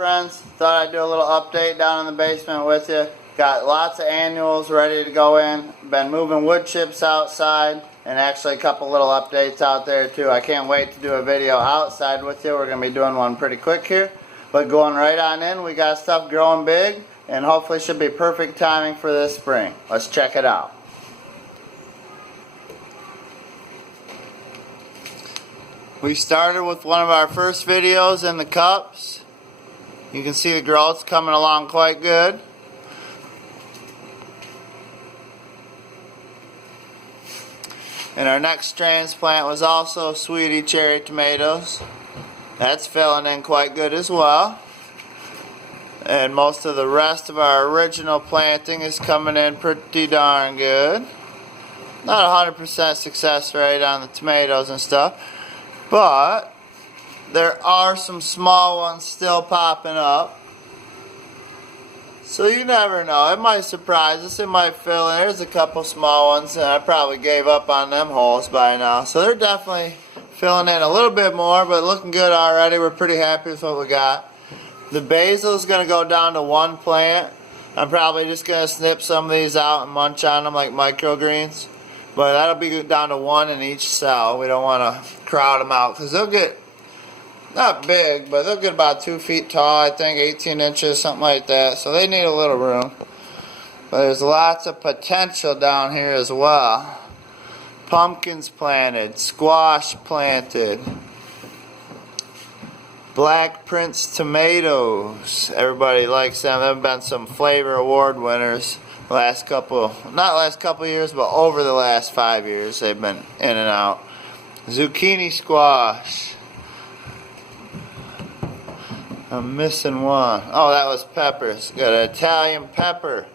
friends? Thought I'd do a little update down in the basement with you. Got lots of annuals ready to go in. Been moving wood chips outside, and actually a couple little updates out there too. I can't wait to do a video outside with you. We're going to be doing one pretty quick here. But going right on in, we got stuff growing big, and hopefully should be perfect timing for this spring. Let's check it out. We started with one of our first videos in the cups. You can see the growth's coming along quite good. And our next transplant was also sweetie cherry tomatoes. That's filling in quite good as well. And most of the rest of our original planting is coming in pretty darn good. Not 100% success rate on the tomatoes and stuff, but there are some small ones still popping up. So you never know. It might surprise us. It might fill in. There's a couple small ones, and I probably gave up on them holes by now. So they're definitely filling in a little bit more, but looking good already. We're pretty happy with what we got. The basil is going to go down to one plant. I'm probably just going to snip some of these out and munch on them like microgreens. But that'll be down to one in each cell. We don't want to crowd them out because they'll get, not big, but they'll get about 2 feet tall, I think 18 inches, something like that. So they need a little room. But there's lots of potential down here as well. Pumpkins planted, squash planted, Black Prince tomatoes. Everybody likes them. There have been some flavor award winners last couple, not last couple years, but over the last 5 years they've been in and out. Zucchini squash. I'm missing one. Oh, that was peppers. Got an Italian pepper.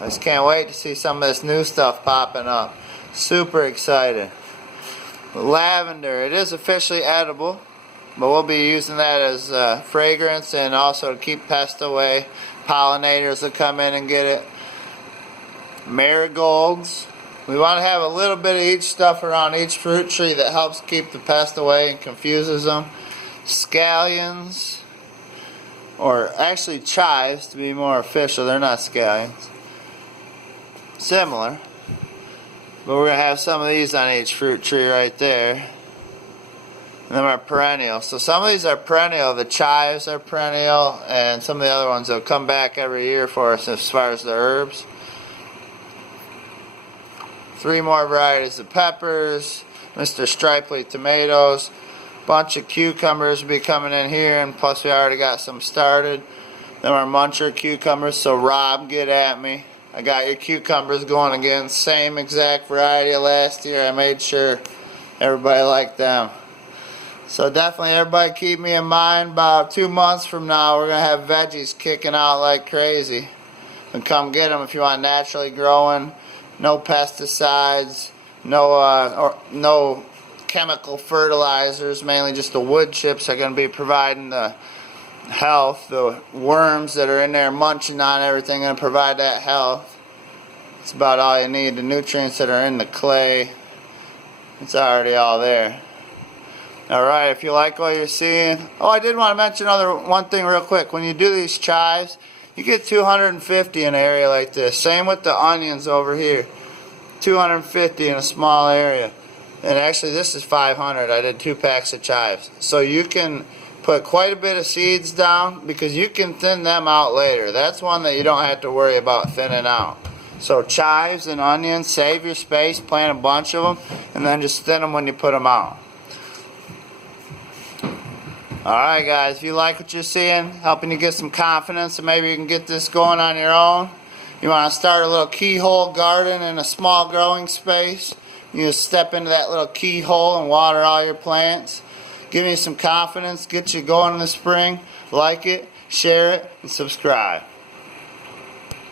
I just can't wait to see some of this new stuff popping up. Super excited. Lavender. It is officially edible, but we'll be using that as fragrance and also to keep pests away. Pollinators will come in and get it. Marigolds. We want to have a little bit of each stuff around each fruit tree that helps keep the pest away and confuses them. Scallions, or actually chives to be more official. They're not scallions. Similar. But we're going to have some of these on each fruit tree right there. And then our perennials. So some of these are perennial. The chives are perennial, and some of the other ones will come back every year for us as far as the herbs. 3 more varieties of peppers, Mr. Stripely tomatoes, bunch of cucumbers will be coming in here, and plus we already got some started. Then our muncher cucumbers, so Rob, get at me. I got your cucumbers going again, same exact variety of last year. I made sure everybody liked them. So definitely everybody keep me in mind. About 2 months from now we're going to have veggies kicking out like crazy. And come get them if you want naturally growing. No pesticides, no chemical fertilizers. Mainly just the wood chips are going to be providing the health. The worms that are in there munching on everything are going to provide that health. It's about all you need. The nutrients that are in the clay, it's already all there. Alright, if you like what you're seeing. Oh, I did want to mention one thing real quick. When you do these chives, you get 250 in an area like this. Same with the onions over here. 250 in a small area. And actually this is 500. I did 2 packs of chives. So you can put quite a bit of seeds down because you can thin them out later. That's one that you don't have to worry about thinning out. So chives and onions, save your space, plant a bunch of them, and then just thin them when you put them out. Alright guys, if you like what you're seeing, helping you get some confidence and maybe you can get this going on your own. You want to start a little keyhole garden in a small growing space. You just step into that little keyhole and water all your plants. Give me some confidence, get you going in the spring. Like it, share it, and subscribe.